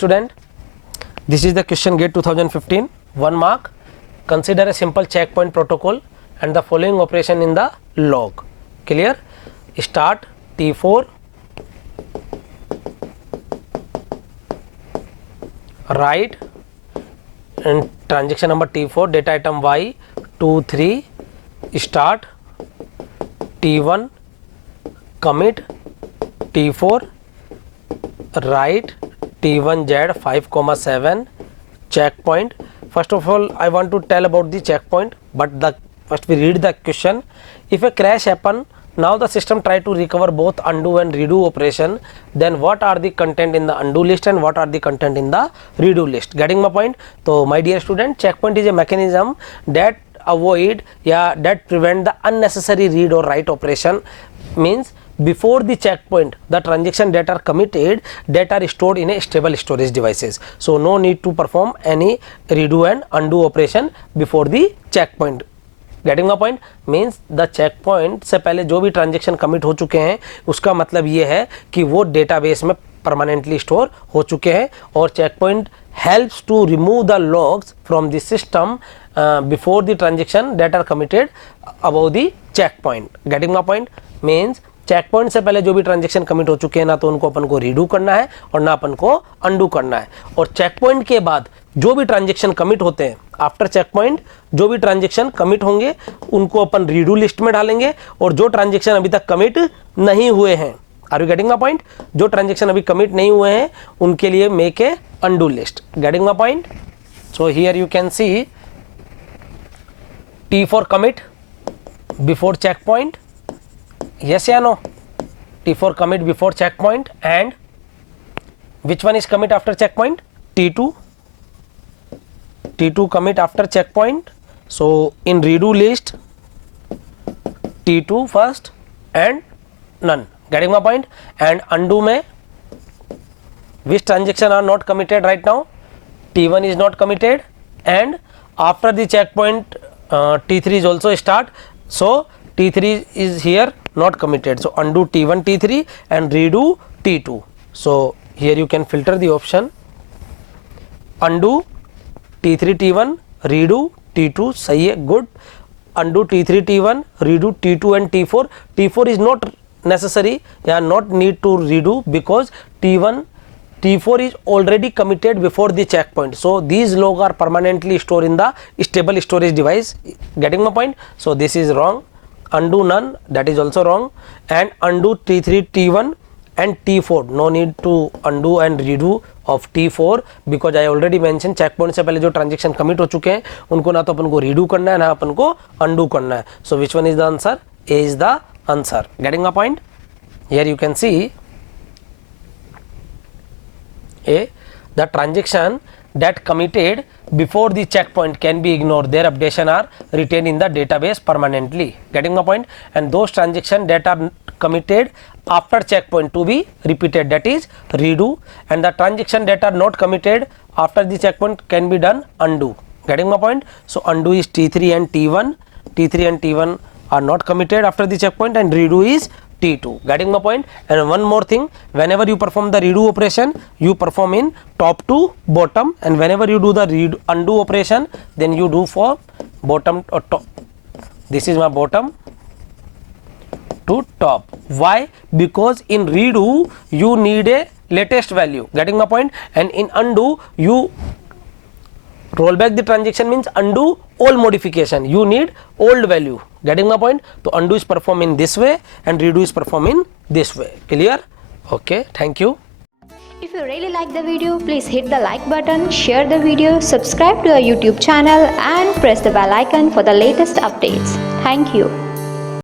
student, this is the question GATE 2015, 1 mark. Consider a simple checkpoint protocol and the following operation in the log. Clear? Start T4, write and transaction number T4, data item Y 2 3, start T1, commit T4, write T1Z 5,7, checkpoint. First of all, I want to tell about the checkpoint, but first we read the question. If a crash happen, now the system try to recover both undo and redo operation, then what are the content in the undo list and what are the content in the redo list? Getting my point? So my dear student, checkpoint is a mechanism that avoid that prevent the unnecessary read or write operation. Means before the checkpoint, the transaction that are committed, that are stored in a stable storage devices. So no need to perform any redo and undo operation before the checkpoint. Getting my point means the checkpoint से पहले जो भी transaction commit हो चुके हैं उसका मतलब ये है कि वो डेटाबेस में परमानेंटली स्टोर हो चुके हैं और checkpoint helps to remove the logs from the system before the transaction that are committed above the checkpoint. Getting my point means checkpoint से पहले जो भी ट्रांजेक्शन कमिट हो चुके हैं ना तो उनको अपन को रीडू करना है और ना अपन को अंडू करना है. और चेक पॉइंट के बाद जो भी ट्रांजेक्शन कमिट होते हैं आफ्टर चेक पॉइंट जो भी ट्रांजेक्शन कमिट होंगे उनको अपन रीडू लिस्ट में डालेंगे और जो ट्रांजेक्शन अभी तक कमिट नहीं हुए हैं, are you getting my point, जो ट्रांजेक्शन अभी कमिट नहीं हुए हैं उनके लिए make a undo list. Getting my point? So here you can see T4 commit before checkpoint, yes या no? T4 commit before checkpoint and which one is commit after checkpoint? T2 commit after checkpoint. So in redo list T2 first and none. Getting my point? And undo में which transaction are not committed right now? T1 is not committed and after the checkpoint T3 is also start. So T3 is here not committed. So undo T1 T3 and redo T2. So here you can filter the option undo T3 T1 redo T2. सही है, good. Undo T3 T1 redo T2 and T4. T4 is not necessary, not need to redo because T4 is already committed before the checkpoint. So these log are permanently stored in the stable storage device. Getting my point? So this is wrong. Undo none, that is also wrong. And undo T3 T1 and T4. No need to undo and redo of T4 because I already mentioned checkpoint से पहले जो transaction commit हो चुके हैं उनको ना तो अपन को redo करना है ना अपन को undo करना है. So which one is the answer? A is the answer. Getting my point? Here you can see A, the transaction that committed before the checkpoint can be ignored. Their updation are retained in the database permanently. Getting my point? And those transactions that are committed after checkpoint to be repeated, that is redo. And the transaction that are not committed after the checkpoint can be done undo. Getting my point? So undo is T3 and T1. T3 and T1 are not committed after the checkpoint and redo is T2. Getting my point? And one more thing, whenever you perform the redo operation, you perform in top to bottom, and whenever you do the undo operation, then you do for bottom or top. This is my bottom to top. Why? Because in redo you need a latest value. Getting my point? And in undo you roll back the transaction, means undo all modification, you need old value. Getting my point? So undo is performed in this way and redo is performed in this way. Clear? Okay, thank you. If you really like the video, please hit the like button, share the video, subscribe to our YouTube channel and press the bell icon for the latest updates. Thank you.